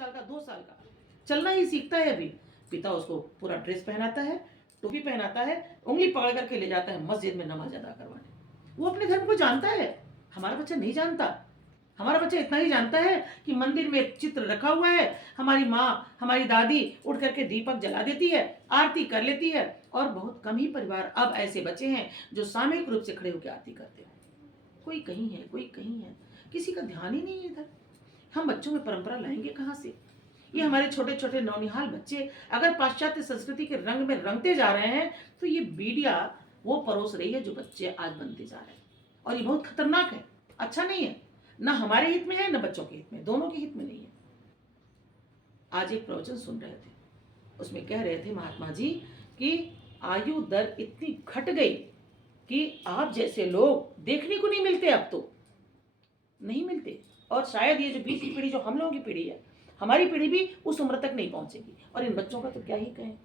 साल का 2 साल का चलना ही सीखता है अभी। पिता उसको पूरा ड्रेस पहनाता है, टोपी पहनाता है, उंगली पकड़ करके ले जाता है मस्जिद में नमाज अदा करवाने। वो अपने धर्म को जानता है, हमारा बच्चा नहीं जानता। हमारा बच्चा इतना ही जानता है कि मंदिर में चित्र रखा हुआ है, हमारी माँ हमारी दादी उठ करके दीपक जला देती है, आरती कर लेती है। और बहुत कम ही परिवार अब ऐसे बचे हैं जो सामूहिक रूप से खड़े होकर आरती करते हैं। कोई कहीं है, कोई कहीं है, किसी का ध्यान ही नहीं है इधर। हम बच्चों में परंपरा लाएंगे कहाँ से? ये हमारे छोटे छोटे नौनिहाल बच्चे अगर पाश्चात्य संस्कृति के रंग में रंगते जा रहे हैं तो ये मीडिया वो परोस रही है जो बच्चे आज बनते जा रहे हैं। और ये बहुत खतरनाक है, अच्छा नहीं है, ना हमारे हित में है ना बच्चों के हित में, दोनों के हित में नहीं है। आज एक प्रवचन सुन रहे थे, उसमें कह रहे थे महात्मा जी कि आयु दर इतनी घट गई कि आप जैसे लोग देखने को नहीं मिलते, अब तो नहीं मिलते। और शायद ये जो 20वीं पीढ़ी जो हम लोगों की पीढ़ी है, हमारी पीढ़ी भी उस उम्र तक नहीं पहुंचेगी। और इन बच्चों का तो क्या ही कहें।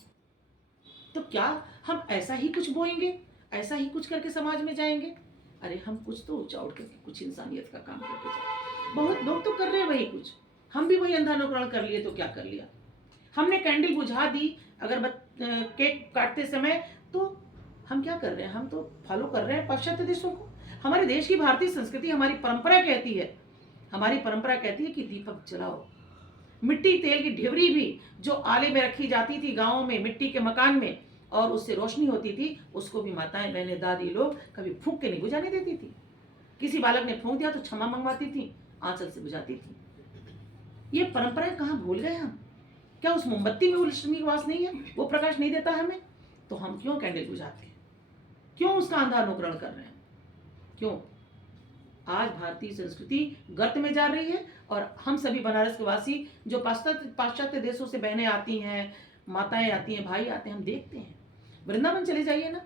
तो क्या हम ऐसा ही कुछ बोएंगे, ऐसा ही कुछ करके समाज में जाएंगे? अरे हम कुछ तो ऊंचा उठ करके कुछ इंसानियत का काम करके जाए। बहुत लोग तो कर रहे हैं वही कुछ, हम भी वही अंधानुकरण कर लिए तो क्या कर लिया। हमने कैंडल बुझा दी अगर केक काटते समय, तो हम क्या कर रहे हैं? हम तो फॉलो कर रहे हैं पाश्चात्य देशों को। हमारे देश की भारतीय संस्कृति, हमारी परंपरा कहती है, हमारी परंपरा कहती है कि दीपक जलाओ। मिट्टी तेल की ढिवरी भी जो आले में रखी जाती थी गांवों में, मिट्टी के मकान में, और उससे रोशनी होती थी, उसको भी माताएं बहनें दादी लोग कभी फूंक के नहीं बुझाने देती थी। किसी बालक ने फूंक दिया तो क्षमा मंगवाती थी, आंचल से बुझाती थी। ये परंपराएं कहाँ भूल गए हम? क्या उस मोमबत्ती में वो लक्ष्मी वास नहीं है, वो प्रकाश नहीं देता हमें? तो हम क्यों कैंडल बुझाते हैं? क्यों उसका अंधा अनुकरण कर रहे हैं? क्यों? आज भारतीय संस्कृति गर्त में जा रही है और हम सभी बनारस के वासी जो पाश्चात्य देशों से बहनें आती हैं, माताएं आती हैं, भाई आते हैं, हम देखते हैं। वृंदावन चले जाइए ना,